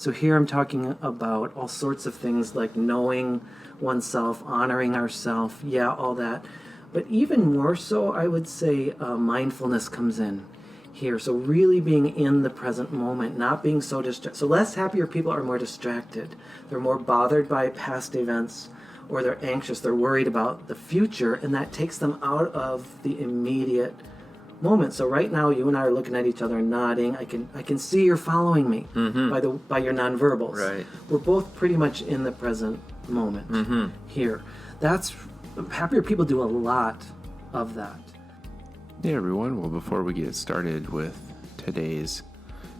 So here I'm talking about all sorts of things like knowing oneself, honoring ourselves, all that. But even more so, I would say mindfulness comes in here. So really being in the present moment, not being so distracted. So less happier people are more distracted. They're more bothered by past events, or they're anxious, they're worried about the future, and that takes them out of the immediate moment. So right now, you and I are looking at each other and nodding. I can see you're following me by your nonverbals. Right. We're both pretty much in the present moment here. That's happier people do a lot of that. Hey everyone, well before we get started with today's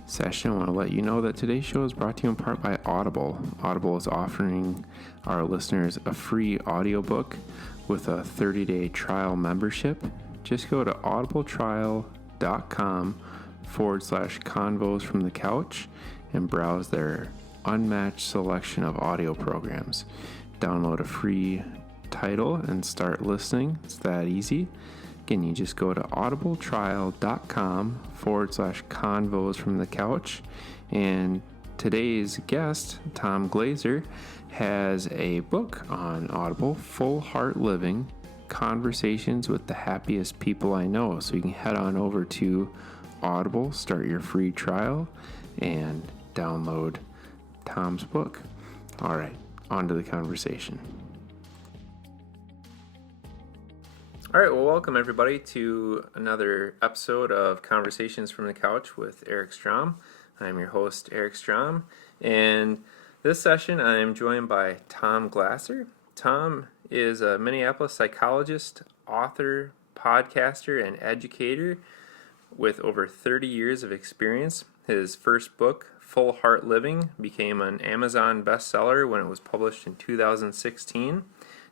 session, I want to let you know that today's show is brought to you in part by Audible. Audible is offering our listeners a free audiobook with a 30-day trial membership. Just go to audibletrial.com/convos from the couch and browse their unmatched selection of audio programs. Download a free title and start listening. It's that easy. Again, you just go to audibletrial.com/convos from the couch. And today's guest, Tom Glazer, has a book on Audible, Full Heart Living, Conversations with the Happiest People I Know. So you can head on over to Audible, start your free trial, and download Tom's book. All right, on to the conversation. All right, well, welcome everybody to another episode of Conversations from the Couch with Eric Strom. I'm your host, Eric Strom, and this session I am joined by Tom Glazer. Tom is a Minneapolis psychologist, author, podcaster, and educator with over 30 years of experience. His first book, Full Heart Living, became an Amazon bestseller when it was published in 2016.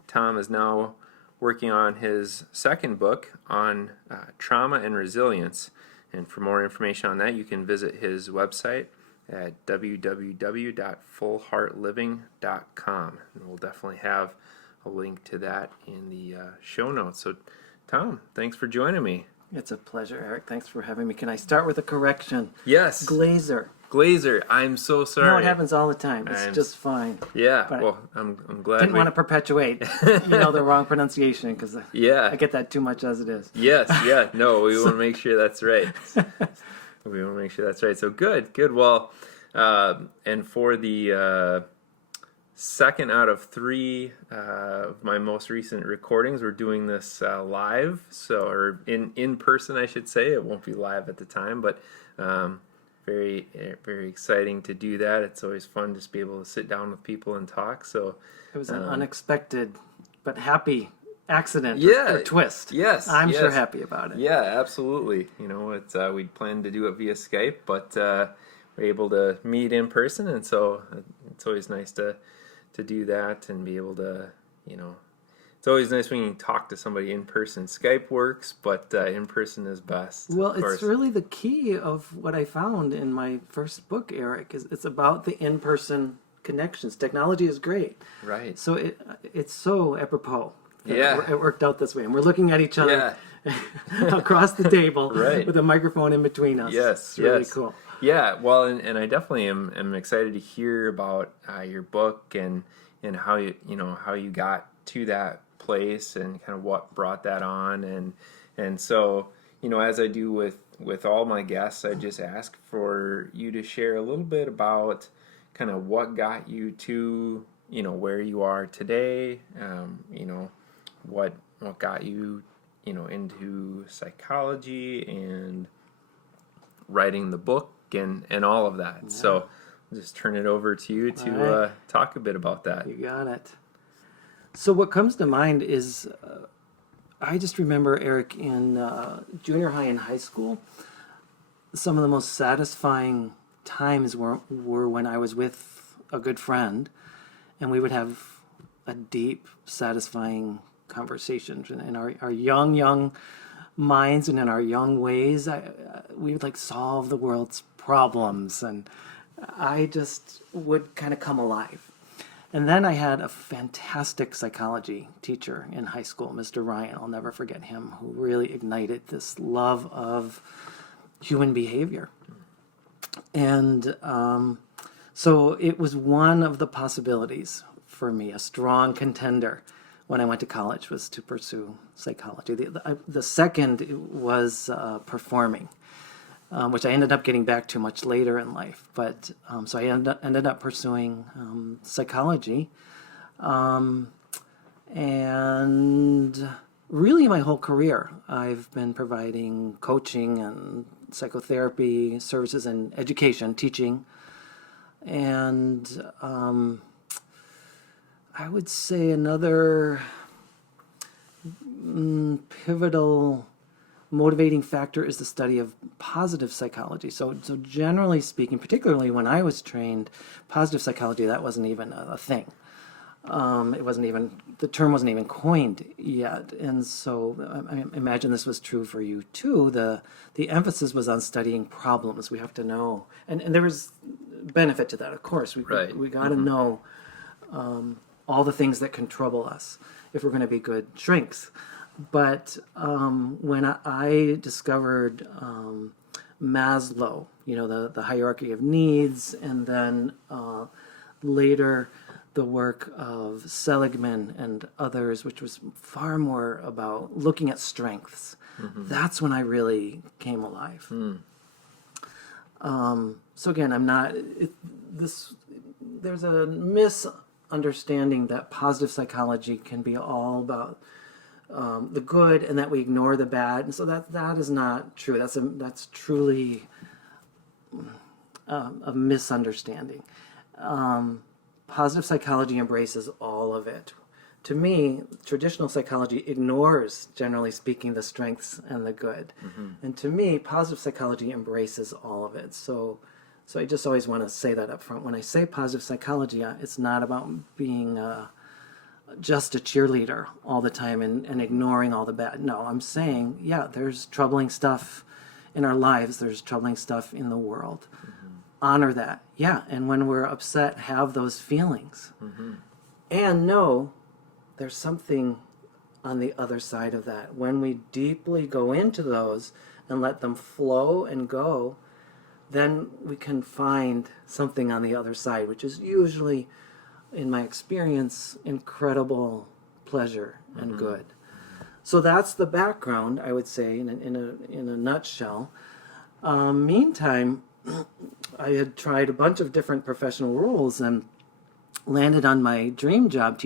Tom is now working on his second book on trauma and resilience. And for more information on that, you can visit his website at www.fullheartliving.com. And we'll definitely have a link to that in the show notes. So, Tom, thanks for joining me. It's a pleasure, Eric. Thanks for having me. Can I start with a correction? Yes. Glazer. I'm so sorry. No, it happens all the time. It's just fine. Yeah, but well, I'm glad. Didn't want to perpetuate, the wrong pronunciation because I get that too much as it is. Yes, yeah. No, we want to make sure that's right. So good. Well, and for the second out of three of my most recent recordings, we're doing this live, or in person, I should say. It won't be live at the time, but very, very exciting to do that. It's always fun just to be able to sit down with people and talk. So it was an unexpected but happy accident or twist. Yes, I'm sure happy about it. Yeah, absolutely. It's we'd planned to do it via Skype, but we're able to meet in person, and so it's always nice to do that and be able to, it's always nice when you can talk to somebody in person. Skype works, but in person is best. Well, it's really the key of what I found in my first book, Eric, is it's about the in-person connections. Technology is great. Right. So it's so apropos. Yeah. It worked out this way. And we're looking at each other across the table with a microphone in between us. Yes. It's really cool. Yeah, well, and I definitely am excited to hear about your book and how you got to that place and kind of what brought that on, and so as I do with all my guests, I just ask for you to share a little bit about kind of what got you to where you are today, what got you into psychology and writing the book and all of that. Yeah. So I'll just turn it over to you to talk a bit about that. You got it. So what comes to mind is I just remember, Eric, in junior high and high school, some of the most satisfying times were when I was with a good friend and we would have a deep, satisfying conversation in our young minds and in our young ways. We would solve the world's problems, and I just would kind of come alive. And then I had a fantastic psychology teacher in high school, Mr. Ryan. I'll never forget him, who really ignited this love of human behavior. And So it was one of the possibilities for me, a strong contender when I went to college was to pursue psychology. The second was performing, which I ended up getting back to much later in life. But so I ended up pursuing psychology. And really my whole career, I've been providing coaching and psychotherapy services and education, teaching. And I would say another pivotal motivating factor is the study of positive psychology. So generally speaking, particularly when I was trained, positive psychology, that wasn't even a thing. It wasn't even, the term wasn't even coined yet. And so I imagine this was true for you too. The emphasis was on studying problems. We have to know, and there was benefit to that, of course. We got to know all the things that can trouble us if we're going to be good shrinks. But when I discovered Maslow, the hierarchy of needs, and then later the work of Seligman and others, which was far more about looking at strengths, that's when I really came alive. So again, there's a misunderstanding that positive psychology can be all about the good and that we ignore the bad, and so that is not true. That's truly a misunderstanding. Positive psychology embraces all of it. To me, traditional psychology ignores, generally speaking, the strengths and the good. And to me, positive psychology embraces all of it. So I just always want to say that up front. When I say positive psychology, it's not about being just a cheerleader all the time and ignoring all the bad. No, I'm saying, there's troubling stuff in our lives. There's troubling stuff in the world. Honor that. And when we're upset, have those feelings. And know there's something on the other side of that. When we deeply go into those and let them flow and go, then we can find something on the other side, which is usually, in my experience, incredible pleasure and good. So that's the background, I would say, in a nutshell. Meantime, I had tried a bunch of different professional roles and landed on my dream job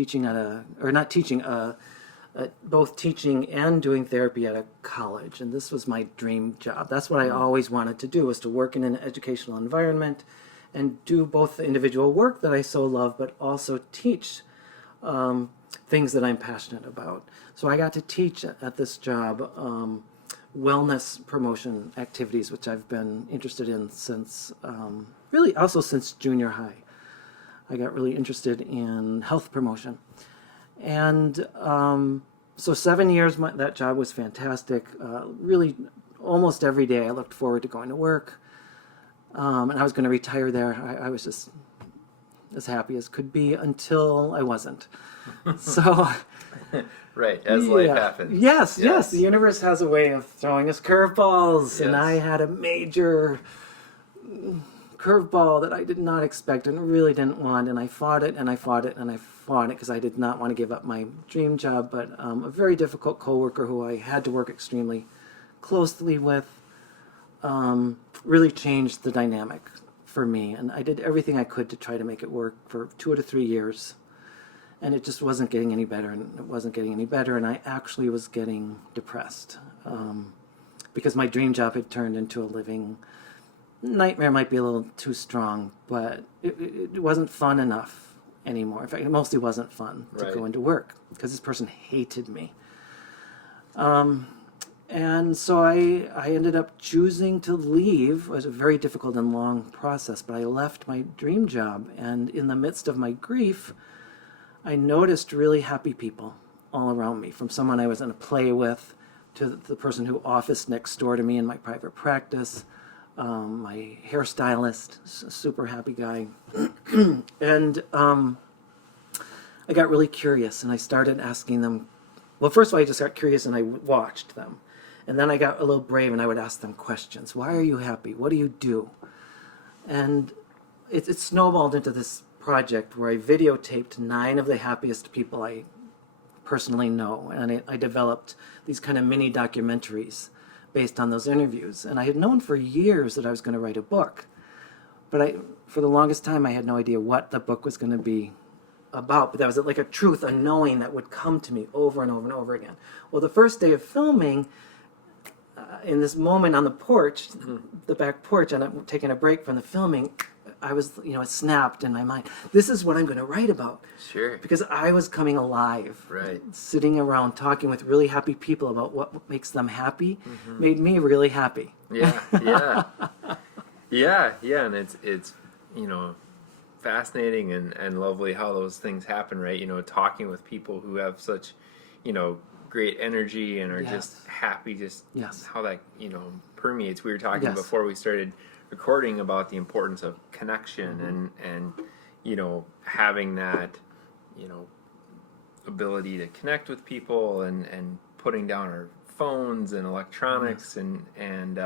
both teaching and doing therapy at a college. And this was my dream job. That's what I always wanted to do, was to work in an educational environment and do both the individual work that I so love, but also teach things that I'm passionate about. So I got to teach at this job wellness promotion activities, which I've been interested in since, really also since junior high. I got really interested in health promotion. And so 7 years, that job was fantastic. Really, almost every day I looked forward to going to work. And I was going to retire there. I was just as happy as could be until I wasn't. So... Right, as life happens. Yes. The universe has a way of throwing us curveballs, and I had a major curveball that I did not expect and really didn't want, and I fought it, and I fought it, and I fought it because I did not want to give up my dream job, but a very difficult coworker who I had to work extremely closely with really changed the dynamic for me, and I did everything I could to try to make it work for 2 to 3 years. And it just wasn't getting any better, and I actually was getting depressed because my dream job had turned into a living nightmare. Might be a little too strong, but it wasn't fun enough anymore. In fact, it mostly wasn't fun to go into work because this person hated me. And so I ended up choosing to leave. It was a very difficult and long process, but I left my dream job, and in the midst of my grief, I noticed really happy people all around me, from someone I was in a play with to the person who officed next door to me in my private practice, my hairstylist, super happy guy. And I got really curious, and I started asking them, well, first of all, I just got curious and I watched them. And then I got a little brave and I would ask them questions. Why are you happy? What do you do? And it snowballed into this project where I videotaped 9 of the happiest people I personally know, and I developed these kind of mini documentaries based on those interviews. And I had known for years that I was going to write a book, but for the longest time, I had no idea what the book was going to be about. But that was like a truth, a knowing that would come to me over and over and over again. Well, the first day of filming, in this moment on the porch, the back porch, and I'm taking a break from the filming, I was, it snapped in my mind. This is what I'm going to write about. Sure. Because I was coming alive. Right. Sitting around talking with really happy people about what makes them happy made me really happy. Yeah. Yeah, and it's fascinating and lovely how those things happen, right? Talking with people who have such, great energy and are just happy, just how that, permeates. We were talking before we started recording about the importance of connection and having that, ability to connect with people and putting down our phones and electronics and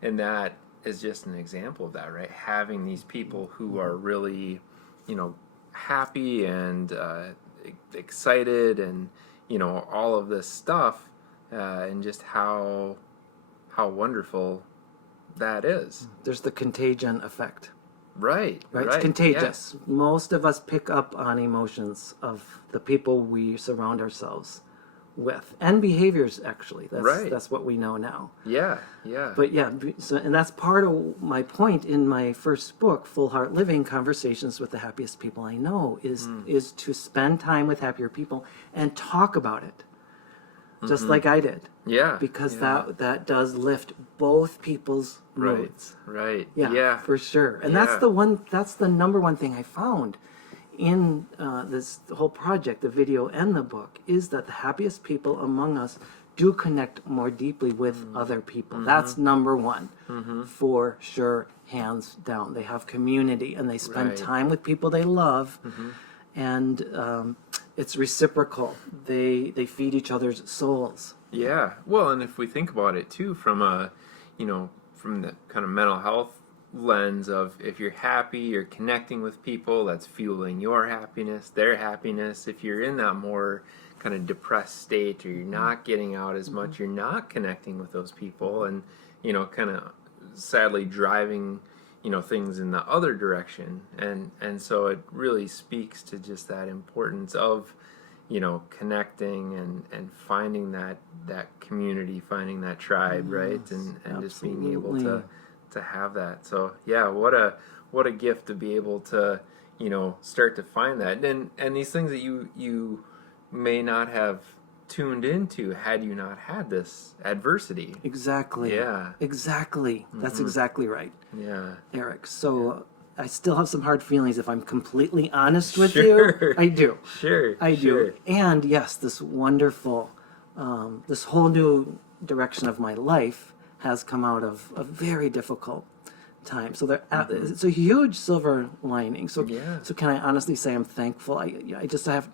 that is just an example of that, right? Having these people who are really, happy and excited and, all of this stuff, and just how wonderful that is. There's the contagion effect. Right. It's contagious. Yeah. Most of us pick up on emotions of the people we surround ourselves with, and behaviors, actually. That's what we know now. Yeah. But and that's part of my point in my first book, Full Heart Living: Conversations with the Happiest People I Know, is to spend time with happier people and talk about it, just like I did. Yeah. Because that does lift both people's moods. Right. Yeah, for sure. And that's the number one thing I found in this whole project, the video and the book, is that the happiest people among us do connect more deeply with other people. That's number one, for sure, hands down. They have community and they spend time with people they love, and it's reciprocal. They feed each other's souls. Yeah. Well, and if we think about it too, from from the kind of mental health lens of, if you're happy, you're connecting with people, that's fueling your happiness, their happiness. If you're in that more kind of depressed state, or you're not getting out as much, you're not connecting with those people, and kind of sadly driving things in the other direction, and so it really speaks to just that importance of connecting and finding that community, finding that tribe, right? And just being able to have that. So what a gift to be able to start to find that, and these things that you may not have tuned into had you not had this adversity. Exactly. Yeah. Exactly. That's exactly right. Yeah. Eric. So I still have some hard feelings, if I'm completely honest with you. I do. Sure. I do. And yes, this wonderful, this whole new direction of my life has come out of a very difficult time. So it's a huge silver lining. So can I honestly say I'm thankful? I just have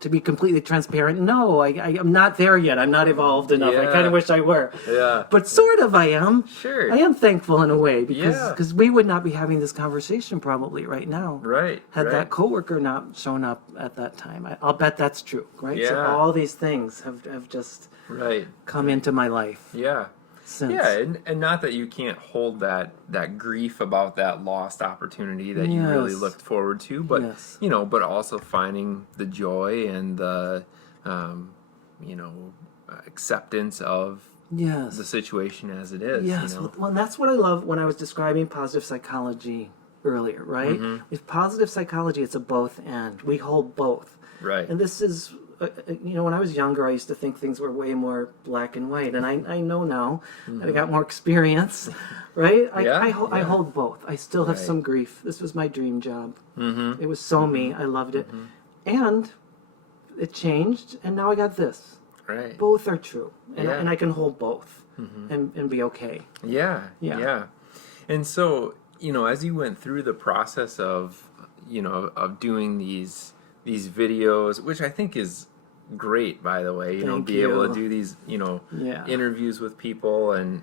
to be completely transparent. No, I'm not there yet. I'm not evolved enough. I kind of wish I were. Yeah. But sort of I am. Sure. I am thankful in a way, because we would not be having this conversation probably right now. Right. Had that coworker not shown up at that time. I'll bet that's true. Right. Yeah. So all these things have just come into my life. Yeah. Since. Yeah, and not that you can't hold that grief about that lost opportunity that you really looked forward to, but but also finding the joy and the acceptance of the situation as it is. Yes, well, that's what I love when I was describing positive psychology earlier, right? With positive psychology, it's a both and. We hold both. Right. And this is, when I was younger, I used to think things were way more black and white, and I know now that I got more experience, right? I hold both. I still have some grief. This was my dream job. It was so me. I loved it. And it changed, and now I got this. Right. Both are true, and I can hold both and be okay. Yeah. And so, as you went through the process of doing these videos, which I think is great, by the way, be able to do these, interviews with people, and,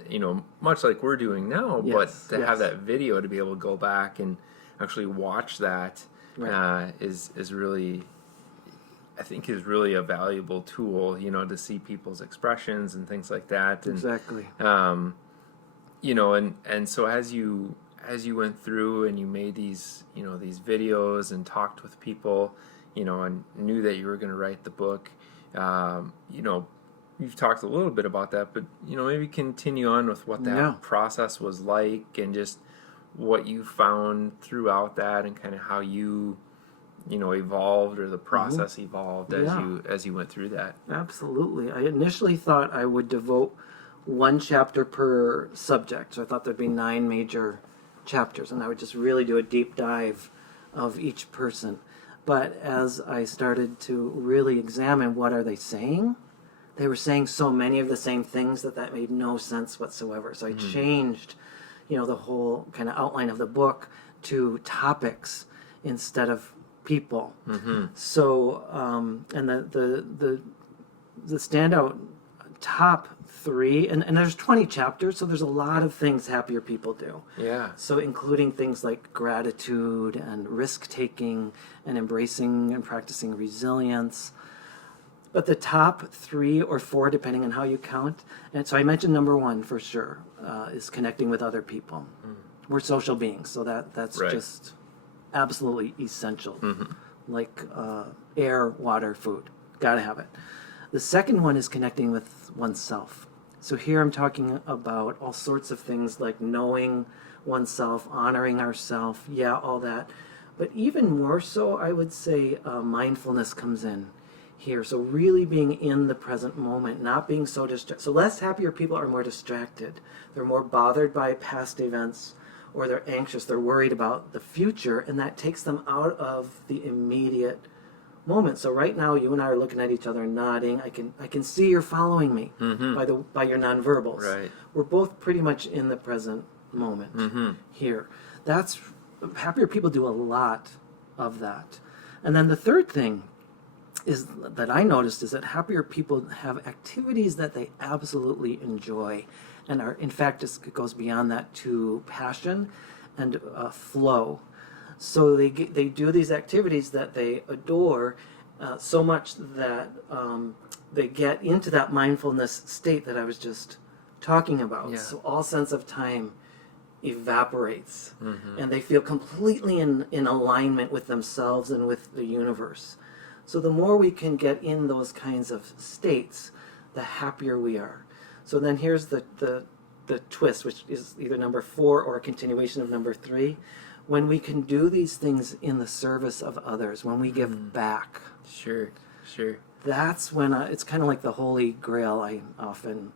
much like we're doing now, but to have that video to be able to go back and actually watch that Right. is really, I think, is really a valuable tool, to see people's expressions and things like that. And Exactly. and so as you went through and you made these these videos and talked with people, and knew that you were going to write the book, you've talked a little bit about that, but maybe continue on with what that Yeah. process was like, and just what you found throughout that, and kind of how you evolved, or the process evolved Yeah. as you went through that. Absolutely. I initially thought I would devote one chapter per subject. So I thought there'd be 9 major chapters, and I would just really do a deep dive of each person. But as I started to really examine what are they saying, they were saying so many of the same things that made no sense whatsoever. So I changed, the whole kind of outline of the book to topics instead of people. So, and the standout top 3, and there's 20 chapters, so there's a lot of things happier people do. Yeah. So including things like gratitude and risk-taking and embracing and practicing resilience. But the top 3 or 4, depending on how you count, and so I mentioned number 1 for sure, is connecting with other people. We're social beings, so that's Right. just absolutely essential. Like air, water, food. Gotta have it. The second one is connecting with oneself. So here I'm talking about all sorts of things like knowing oneself, honoring ourself, all that. But even more so, I would say mindfulness comes in here. So really being in the present moment, not being so distracted. So less happier people are more distracted. They're more bothered by past events, or they're anxious, they're worried about the future, and that takes them out of the immediate moment. So right now, you and I are looking at each other and nodding. I can see you're following me by your nonverbals. Right. We're both pretty much in the present moment here. That's happier people do a lot of that. And then the third thing is that I noticed is that happier people have activities that they absolutely enjoy, and are, in fact, it goes beyond that to passion and flow. So they do these activities that they adore so much that they get into that mindfulness state that I was just talking about. Yeah. So all sense of time evaporates, and they feel completely in alignment with themselves and with the universe. So the more we can get in those kinds of states, the happier we are. So then here's the twist, which is either number 4 or a continuation of number 3. When we can do these things in the service of others, when we give back, Sure. that's when it's kind of like the Holy Grail, I often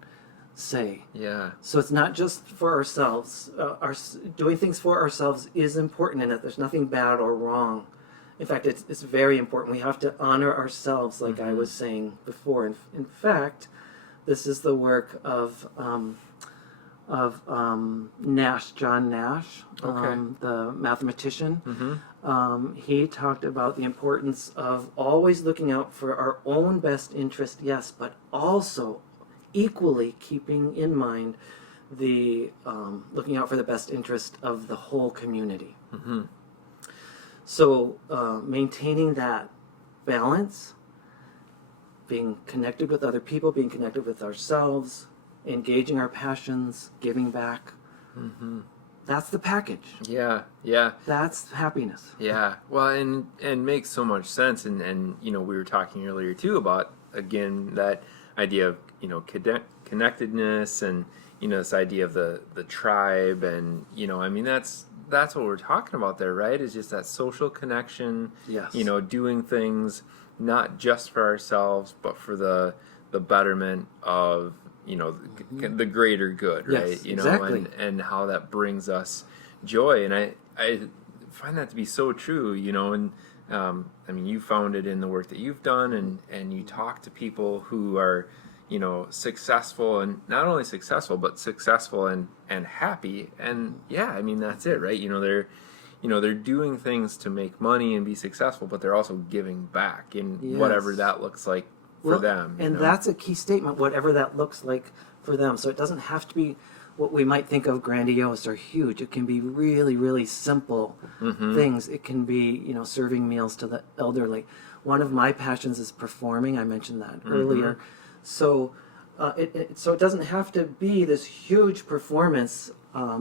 say. Yeah. So it's not just for ourselves. Doing things for ourselves is important in it. There's nothing bad or wrong. In fact, it's very important. We have to honor ourselves, like I was saying before. In fact, this is the work of Nash, John Nash, the mathematician. He talked about the importance of always looking out for our own best interest, yes, but also equally keeping in mind the looking out for the best interest of the whole community. So maintaining that balance, being connected with other people, being connected with ourselves, engaging our passions, giving back. That's the package. Yeah. That's happiness. Yeah. Well, and makes so much sense. And we were talking earlier too about, again, that idea of connectedness, and this idea of the tribe, and I mean that's what we're talking about there, right? Is just that social connection. Yes. Doing things not just for ourselves, but for the betterment of the greater good, right? Yes, exactly. And how that brings us joy. And I find that to be so true, and I mean, you found it in the work that you've done, and you talk to people who are successful, and not only successful, but successful and happy. And I mean, that's it, right? They're doing things to make money and be successful, but they're also giving back in whatever that looks like for them. And that's a key statement, whatever that looks like for them. So it doesn't have to be what we might think of grandiose or huge. It can be really, really simple things. It can be, serving meals to the elderly. One of my passions is performing. I mentioned that earlier. So it doesn't have to be this huge performance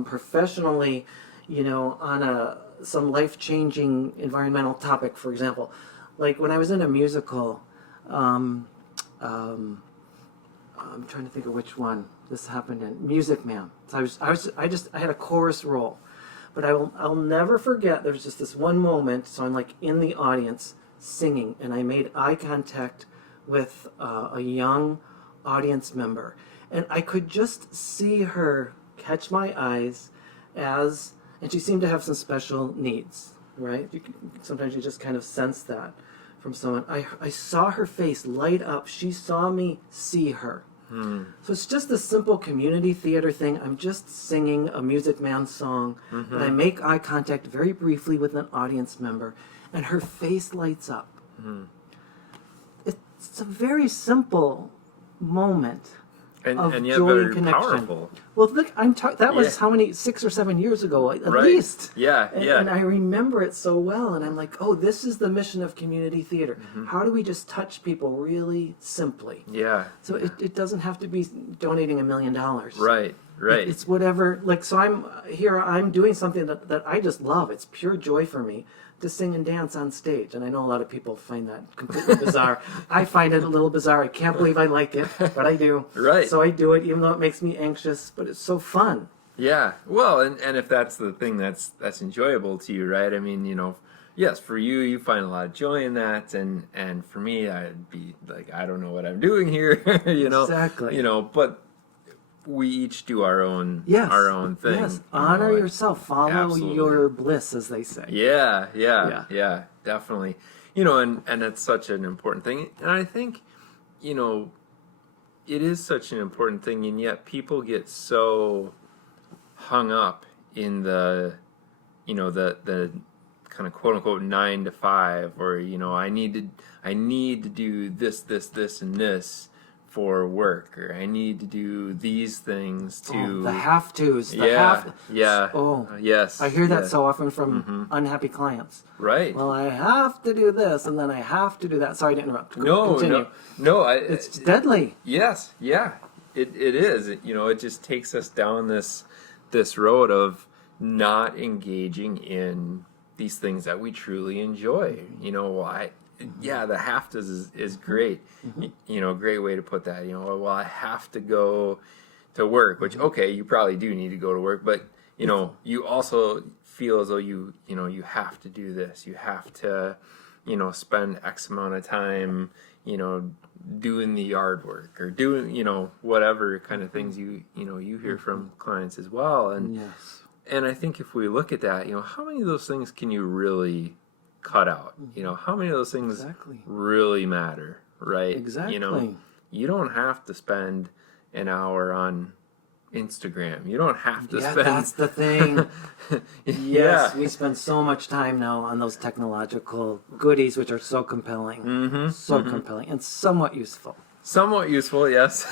professionally, on some life-changing environmental topic, for example. Like when I was in a musical, I'm trying to think of which one this happened in. Music Man. So I had a chorus role, but I'll never forget. There was just this one moment. So I'm like in the audience singing, and I made eye contact with a young audience member, and I could just see her catch my eyes and she seemed to have some special needs. Right? Sometimes you just kind of sense that from someone. I saw her face light up. She saw me see her. So it's just a simple community theater thing. I'm just singing a Music Man song, and I make eye contact very briefly with an audience member, and her face lights up. It's a very simple moment of and yet joy very and connection. powerful. Well, look, that was how many, 6 or 7 years ago, at Right. least. Yeah, yeah. And I remember it so well, and I'm like, oh, this is the mission of community theater. How do we just touch people really simply? Yeah. So it doesn't have to be donating $1 million. Right. It's whatever. Like, so I'm doing something that I just love. It's pure joy for me to sing and dance on stage. And I know a lot of people find that completely bizarre. I find it a little bizarre. I can't believe I like it, but I do. Right. So I do it, even though it makes me anxious, but it's so fun. Yeah. Well, and if that's the thing that's enjoyable to you, right? I mean, yes, for you find a lot of joy in that, and for me, I'd be like, I don't know what I'm doing here, Exactly. But we each do our own thing. Yes. Honor yourself. Follow Absolutely. your bliss, as they say. Yeah, definitely. And it's such an important thing. And I think, it is such an important thing, and yet people get so hung up in the kind of quote unquote 9 to 5, or I need to do this, and this for work, or I need to do these things to The have tos. Yes. I hear that so often from unhappy clients. Right. Well, I have to do this, and then I have to do that. Sorry to interrupt. No, Continue. no. It's deadly. Yes, yeah. It is. It just takes us down this road of not engaging in these things that we truly enjoy. The have to is great. Great way to put that. Well, I have to go to work, which, okay, you probably do need to go to work, but you also feel as though you have to do this. You have to, spend X amount of time, doing the yard work, or doing, whatever kind of things you hear from clients as well. And Yes. and I think if we look at that, how many of those things can you really cut out? How many of those things Exactly. really matter, right? Exactly. You don't have to spend an hour on Instagram. You don't have to spend. That's the thing. Yeah. Yes, we spend so much time now on those technological goodies, which are so compelling, compelling, and somewhat useful. Somewhat useful, yes.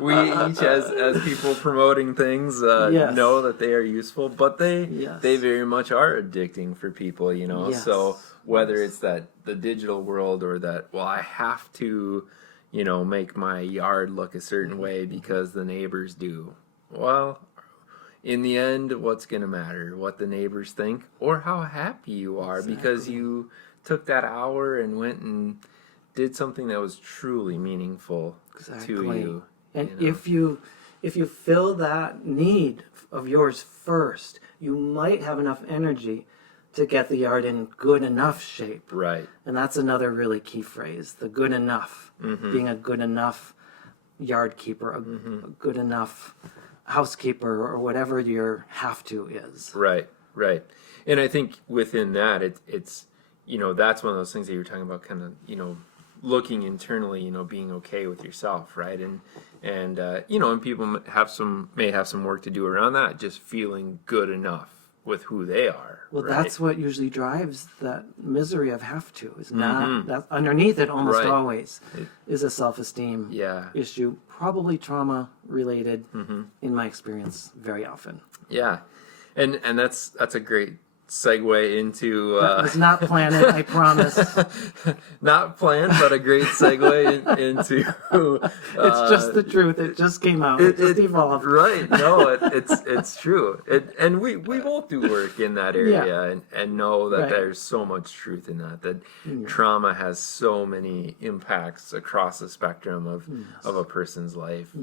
We each, as people promoting things, Yes. know that they are useful, but they Yes. very much are addicting for people, Yes. So whether it's the digital world, or that, well, I have to, make my yard look a certain way because the neighbors do. Well, in the end, what's going to matter? What the neighbors think, or how happy you are because you took that hour and went and did something that was truly meaningful to you. And if you fill that need of yours first, you might have enough energy to get the yard in good enough shape. Right. And that's another really key phrase, the good enough. Being a good enough yard keeper, a good enough housekeeper, or whatever your have to is. Right. And I think within that, it's that's one of those things that you're talking about, kind of, looking internally, being okay with yourself, right? And people may have some work to do around that, just feeling good enough with who they are, Well, Right. that's what usually drives that misery of have to. Is not that underneath it almost Right. always is a self-esteem Yeah. issue, probably trauma related. In my experience, very often. Yeah. And that's a great segue into That was not planned. I promise. not planned, but a great segue into It's just the truth. It just came out. It just evolved. Right. No, it's true. And we both do work in that area and know that Right. there's so much truth in that trauma has so many impacts across the spectrum of a person's life.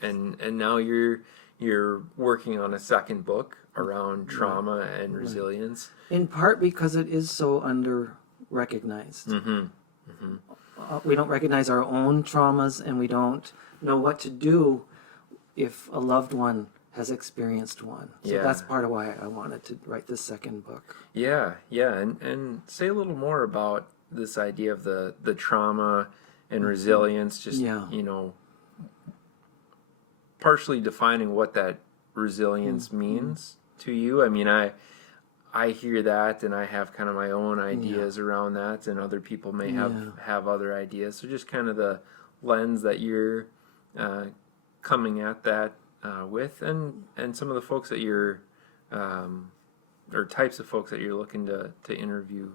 And now you're working on a second book around trauma and resilience. In part because it is so under-recognized. We don't recognize our own traumas, and we don't know what to do if a loved one has experienced one. So Yeah. that's part of why I wanted to write this second book. Yeah. And say a little more about this idea of the trauma and resilience, just partially defining what that resilience means to you. I mean, I hear that, and I have kind of my own ideas around that, and other people may have other ideas. So just kind of the lens that you're coming at that with, and some of the folks that you're or types of folks that you're looking to interview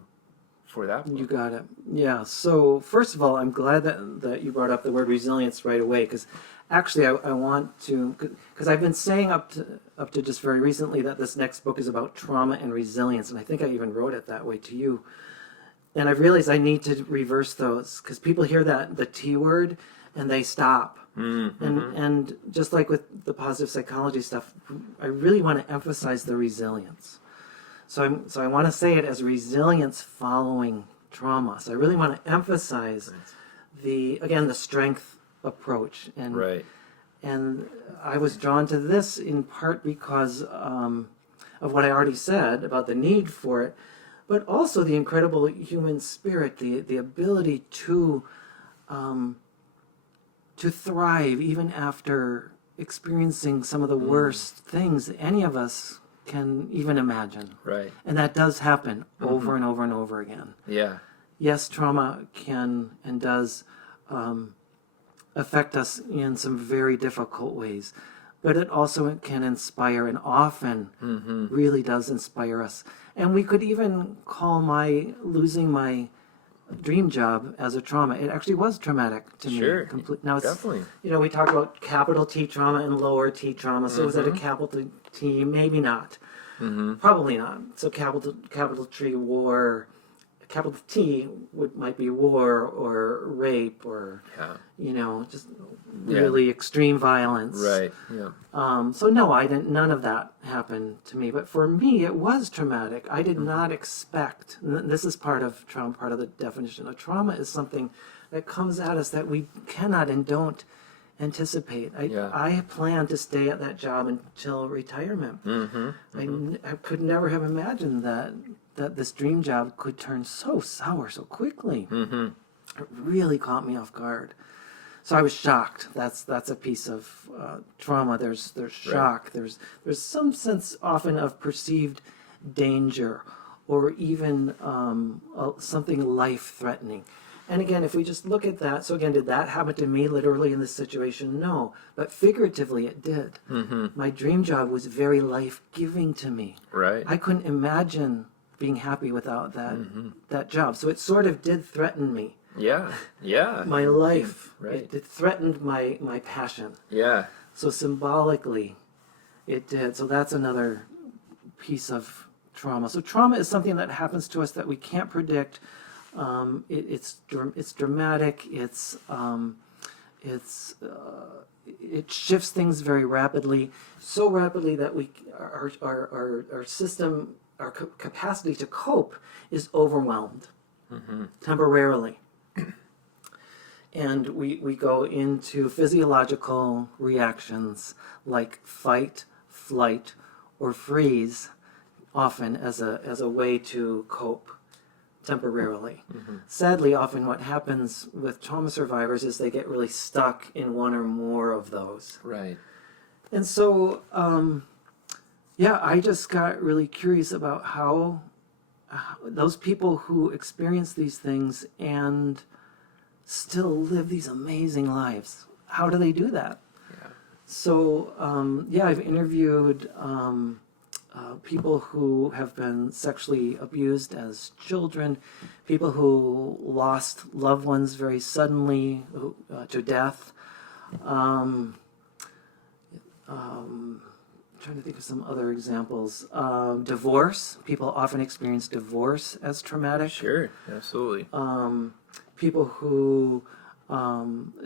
for that book. You got it. Yeah. So first of all, I'm glad that you brought up the word resilience right away, because actually I want to, because I've been saying up to just very recently that this next book is about trauma and resilience, and I think I even wrote it that way to you. And I've realized I need to reverse those, because people hear the T word and they stop. And just like with the positive psychology stuff, I really want to emphasize the resilience. So I want to say it as resilience following trauma. So I really want to emphasize the strength approach. And Right. and I was drawn to this in part because of what I already said about the need for it, but also the incredible human spirit, the ability to thrive even after experiencing some of the worst things any of us can even imagine. Right. And that does happen over and over and over again. Yeah. Yes, trauma can and does affect us in some very difficult ways, but it also can inspire, and often really does inspire us. And we could even call losing my dream job as a trauma. It actually was traumatic to me. Sure. Now it's, Definitely. we talk about capital T trauma and lower T trauma. So is it a capital T? Maybe not. Probably not. So capital T war, capital T might be war or rape or just really extreme violence. Right. Yeah. So no, I didn't. None of that happened to me. But for me, it was traumatic. I did not expect. And this is part of trauma. Part of the definition of trauma is something that comes at us that we cannot and don't anticipate. I planned to stay at that job until retirement. I could never have imagined that this dream job could turn so sour so quickly. It really caught me off guard. So I was shocked. That's a piece of trauma. There's shock. Right. There's some sense often of perceived danger, or even something life-threatening. And again, if we just look at that, so again, did that happen to me literally in this situation? No. But figuratively, it did. My dream job was very life-giving to me. Right. I couldn't imagine being happy without that job. So it sort of did threaten me. Yeah. Yeah. My life. Right. It threatened my passion. Yeah. So symbolically, it did. So that's another piece of trauma. So trauma is something that happens to us that we can't predict. It's dramatic. It shifts things very rapidly, so rapidly that our system, our capacity to cope is overwhelmed temporarily. And we go into physiological reactions like fight, flight, or freeze, often as a way to cope temporarily. Sadly, often what happens with trauma survivors is they get really stuck in one or more of those. Right. And so Yeah, I just got really curious about how those people who experience these things and still live these amazing lives, how do they do that? Yeah. So, I've interviewed people who have been sexually abused as children, people who lost loved ones very suddenly to death. Trying to think of some other examples. Divorce. People often experience divorce as traumatic. Sure, absolutely. People who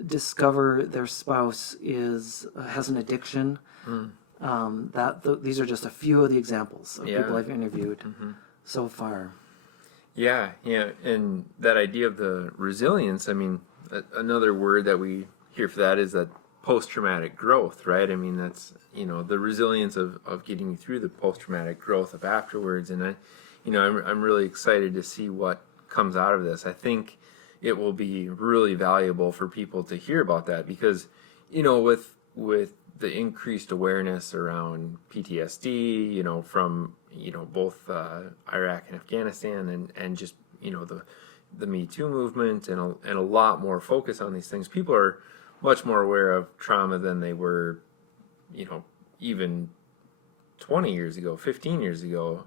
discover their spouse has an addiction. These are just a few of the examples of people I've interviewed so far. Yeah, and that idea of the resilience, I mean, another word that we hear for that is that post-traumatic growth, right? I mean, that's, the resilience of getting you through the post-traumatic growth of afterwards. And I'm really excited to see what comes out of this. I think it will be really valuable for people to hear about that because, with the increased awareness around PTSD, from, both Iraq and Afghanistan and just, the Me Too movement and a lot more focus on these things, people are much more aware of trauma than they were, even 20 years ago, 15 years ago.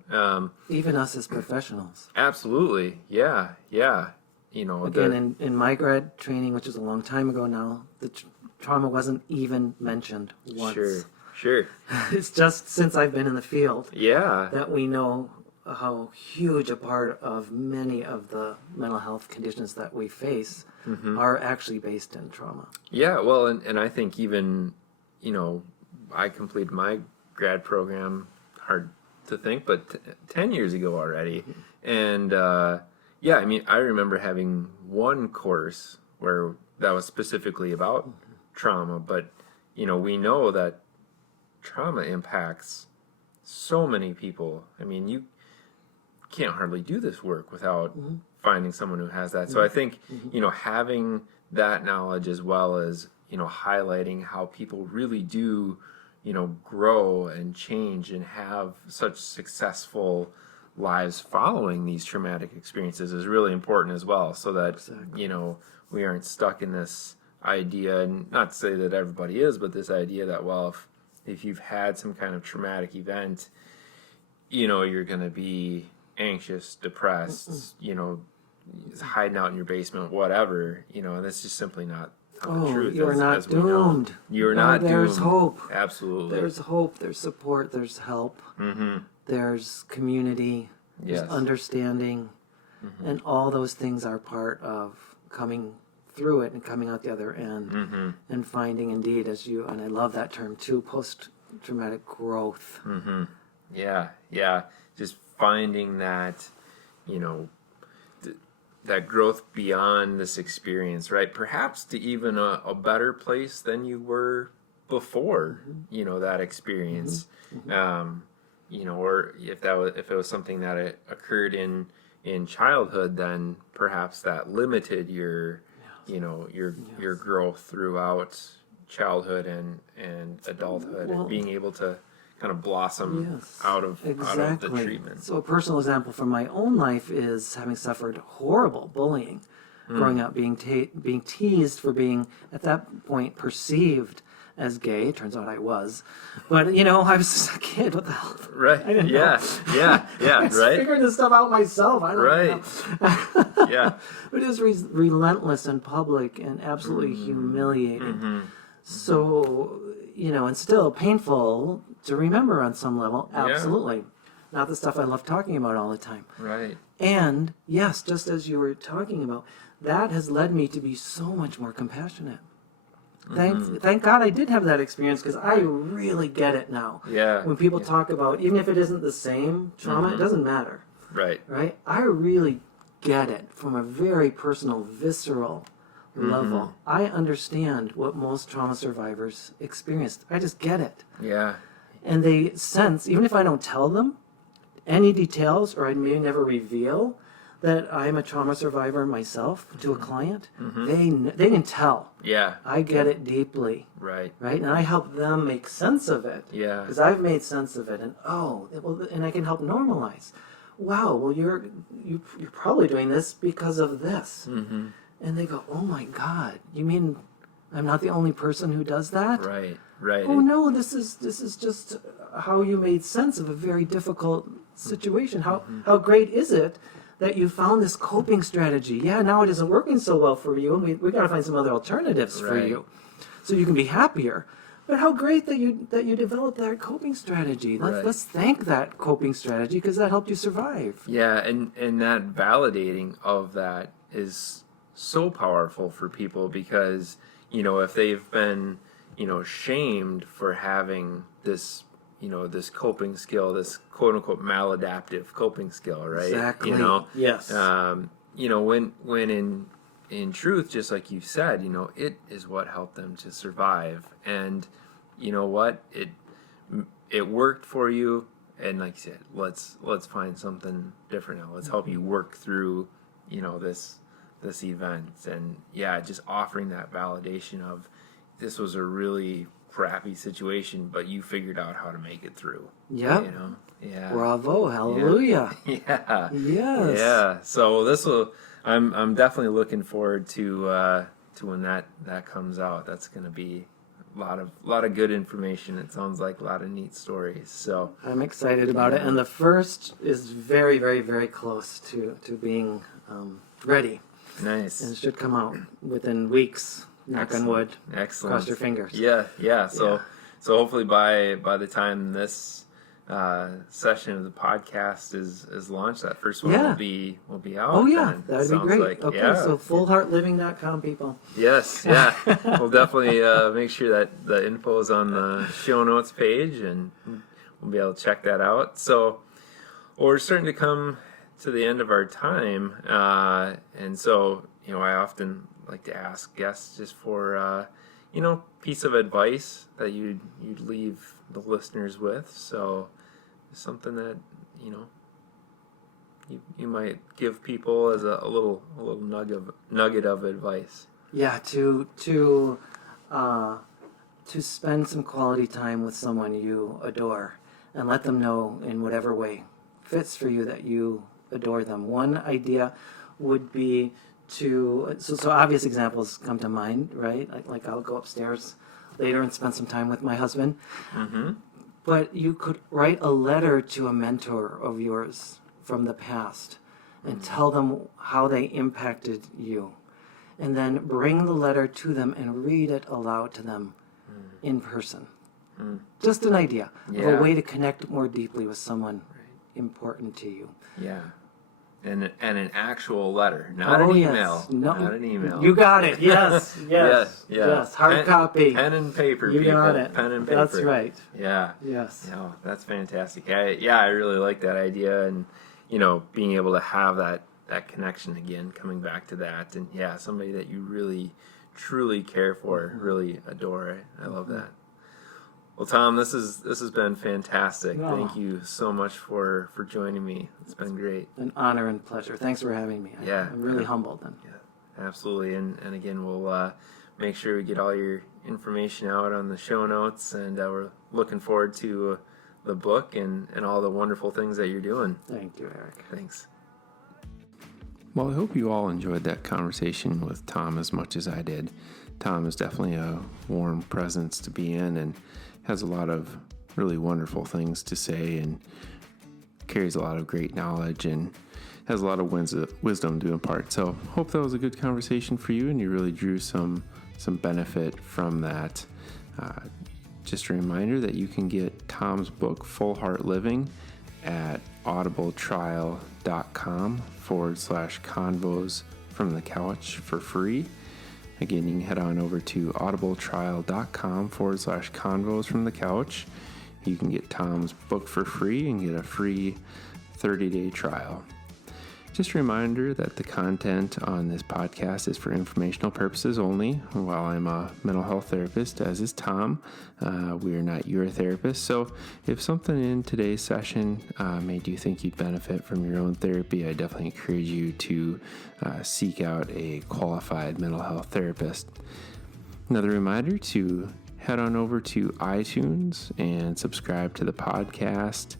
Even us as professionals. Absolutely. Yeah. Again, in my grad training, which is a long time ago now, the trauma wasn't even mentioned once. Sure. It's just since I've been in the field that we know how huge a part of many of the mental health conditions that we face are actually based in trauma. Yeah, well, and I think even, I completed my grad program, hard to think, but 10 years ago already. And I mean, I remember having one course where that was specifically about trauma, but, we know that trauma impacts so many people. I mean, you can't hardly do this work without finding someone who has that. So I think, having that knowledge as well as, highlighting how people really do, grow and change and have such successful lives following these traumatic experiences is really important as well. So that, we aren't stuck in this idea, and not to say that everybody is, but this idea that, well, if you've had some kind of traumatic event, you're going to be anxious, depressed, hiding out in your basement, whatever, and that's just simply not the truth. You're not doomed. You're not doomed. There's hope. Absolutely. There's hope. There's support. There's help. There's community. There's understanding. And all those things are part of coming through it and coming out the other end and finding, indeed, and I love that term too, post-traumatic growth. Yeah. Just finding that, that growth beyond this experience, right? Perhaps to even a better place than you were before, that experience. Or if it was something that occurred in childhood, then perhaps that limited your growth throughout childhood and adulthood, and being able to kind of blossom out of the treatment. So a personal example from my own life is having suffered horrible bullying growing up, being teased for being at that point perceived as gay. It turns out I was, but I was just a kid. What the hell? Right. I didn't know. Yeah. I Right. figured this stuff out myself. I don't know. Yeah. But it was relentless and public and absolutely humiliating. So, and still painful to remember on some level. Absolutely. Not the stuff I love talking about all the time. Right. And yes, just as you were talking about, that has led me to be so much more compassionate. Thank God I did have that experience, because I really get it now. Yeah. When people talk about, even if it isn't the same trauma, it doesn't matter. Right. I really get it from a very personal, visceral level. I understand what most trauma survivors experienced. I just get it. Yeah. And they sense, even if I don't tell them any details, or I may never reveal, that I'm a trauma survivor myself to a client, they can tell. Yeah. I get it deeply, Right. right? And I help them make sense of it. Yeah. Because I've made sense of it, and and I can help normalize. Wow, well you're probably doing this because of this. Mm-hmm. And they go, oh my God, you mean I'm not the only person who does that? Right. Right. Oh no, this is just how you made sense of a very difficult situation. How great is it that you found this coping strategy? Yeah, now it isn't working so well for you, and we got to find some other alternatives for Right. you, so you can be happier. But how great that you developed that coping strategy. Right. Let's thank that coping strategy because that helped you survive. Yeah, and that validating of that is so powerful for people because, if they've been, shamed for having this, this coping skill, this quote unquote maladaptive coping skill, right? Exactly. Yes. When in truth, just like you said, it is what helped them to survive. And you know what? It worked for you. And like you said, let's find something different now. Let's help you work through, this event. And yeah, just offering that validation of this was a really crappy situation, but you figured out how to make it through. Yeah. Yeah. Bravo. Hallelujah. Yeah. Yes. Yeah. So I'm definitely looking forward to when that comes out. That's going to be a lot of good information. It sounds like a lot of neat stories. So I'm excited about it, and the first is very, very, very close to being ready, nice. and it should come out within weeks. Knock on wood. Excellent. Cross your fingers. Yeah. So hopefully by the time this session of the podcast is launched, that first one will be out. Oh yeah, then. that'd be Sounds great. like, Okay, yeah. so fullheartliving.com, people. Yes, yeah. We'll definitely make sure that the info is on the show notes page, and we'll be able to check that out. So we're starting to come to the end of our time, and so I often like to ask guests just for piece of advice that you'd leave the listeners with. So something that you might give people as a little nugget of advice. Yeah, to spend some quality time with someone you adore, and let them know in whatever way fits for you that you adore them. One idea would be so obvious examples come to mind, right? Like I'll go upstairs later and spend some time with my husband. Mm-hmm. But you could write a letter to a mentor of yours from the past and tell them how they impacted you. And then bring the letter to them and read it aloud to them in person. Just an idea of a way to connect more deeply with someone important to you. Yeah. And an actual letter, not an email. Yes. No, not an email. You got it. Yes. Yes. Hard copy. Pen and paper. You people. got it. Pen and paper. That's right. Yeah. Yes. That's fantastic. I really like that idea, and being able to have that connection again, coming back to that, and somebody that you really truly care for, really adore. I love that. Well, Tom, this has been fantastic. Oh. Thank you so much for joining me. It's been great. An honor and pleasure. Thanks for having me. I'm really humbled. And Absolutely. And again, we'll make sure we get all your information out on the show notes, and we're looking forward to the book and all the wonderful things that you're doing. thank you, Eric. Thanks. Well, I hope you all enjoyed that conversation with Tom as much as I did. Tom is definitely a warm presence to be in and has a lot of really wonderful things to say and carries a lot of great knowledge and has a lot of wisdom to impart. So hope that was a good conversation for you and you really drew some benefit from that. Just a reminder that you can get Tom's book, Full Heart Living, at audibletrial.com/convos from the couch for free. Again, you can head on over to audibletrial.com/convos from the couch. You can get Tom's book for free and get a free 30-day trial. Just a reminder that the content on this podcast is for informational purposes only. While I'm a mental health therapist, as is Tom, we are not your therapist. So if something in today's session made you think you'd benefit from your own therapy, I definitely encourage you to seek out a qualified mental health therapist. Another reminder to head on over to iTunes and subscribe to the podcast.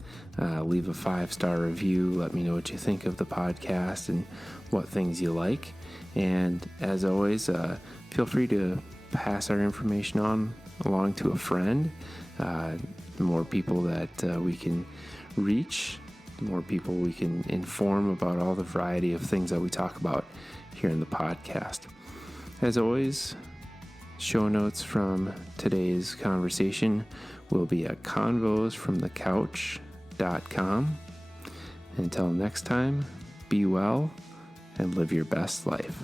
Leave a 5-star review. Let me know what you think of the podcast and what things you like. And as always, feel free to pass our information on along to a friend. The more people that we can reach, the more people we can inform about all the variety of things that we talk about here in the podcast. As always, show notes from today's conversation will be at convosfromthecouch.com. Until next time, be well and live your best life.